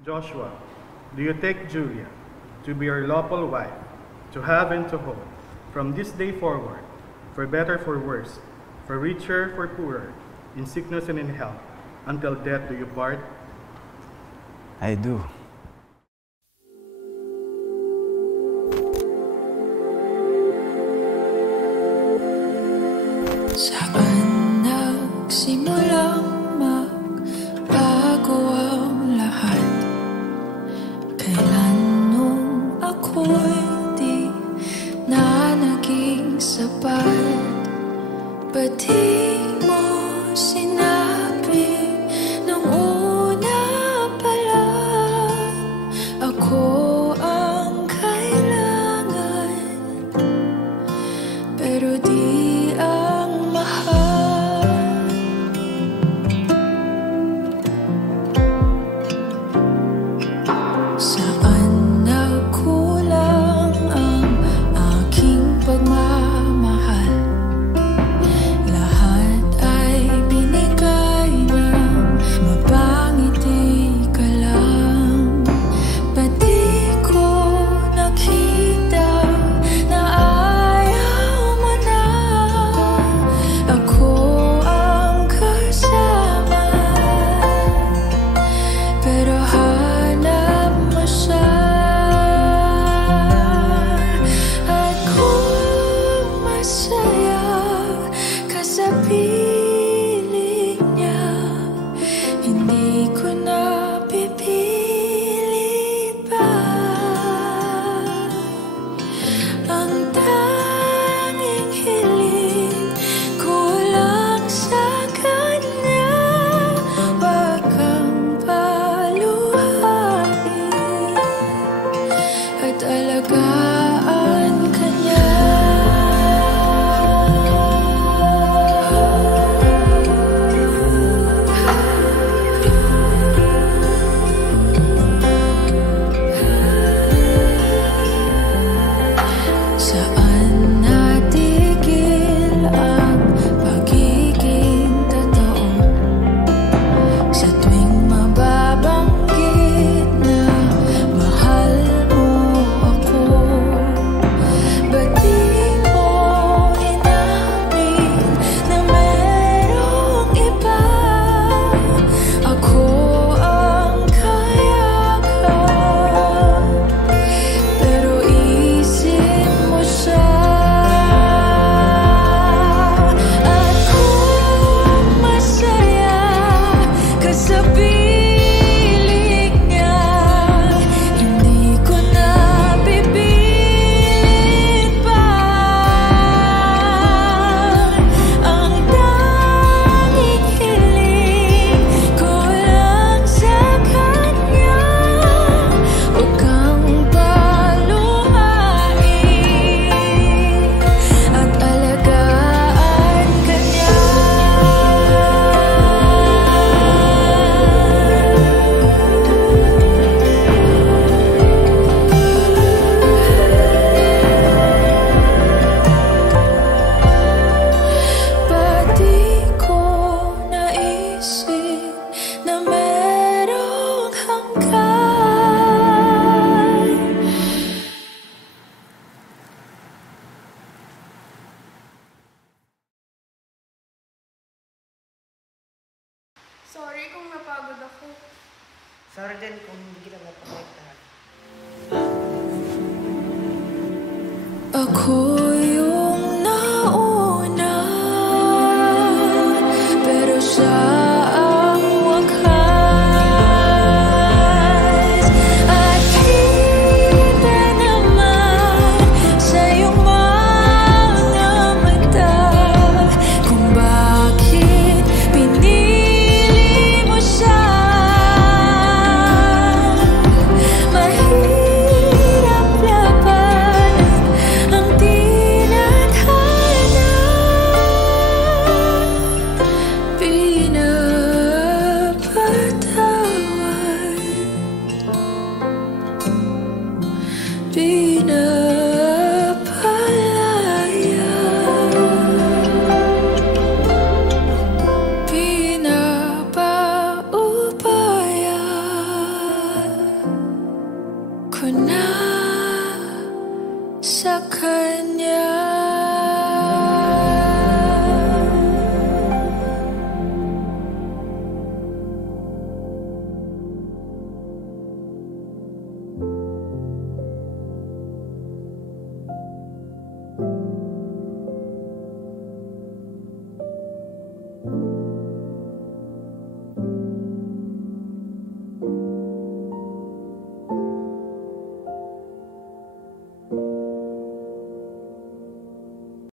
Joshua, do you take Julia to be your lawful wife, to have and to hold, from this day forward, for better, for worse, for richer, for poorer, in sickness and in health, until death do you part? I do. Saan nagsimulang magbago ang lahat? Kailan nung ako'y di na naging sapat? Ba't di mo sinabi nung una pa lang ako ang kailangan? Pero di ang mahal. Saan nagkulang ang aking pagmamahal? Lahat ay binigay ng mapangiti ka lang. Ba't di ko nakita na ayaw mo na ako ang kasama? Pero hanap mo siya. At kung masaya ka sa piling niya, hindi ko na pipilit pa. Ang tanging hiling ko lang sa kanya, wag kang paluhain at alagaan ka niya. Saan natigil ang pagiging totoo? Sa tuwing mababanggit na mahal mo ako, ba't di mo inamin na merong iba? Ako ang kayakan, pero isip mo siya. At kung masaya ka sa piling niya, hindi ko na pipilit pa. Ang tanging hiling ko lang sa kanya, huwag kang paluhain at alagaan ka niya. Ba't di ko naisip na merong hanggan? Sorry kung napagod ako. Sorry din kung hindi kita napakorrektahan. Ako yung nauna, pero siya ang wakas. At kita naman sa iyong mga mata kung bakit pinili mo siya. Mahirap laban ang tinadhana. Pinapalaya ko na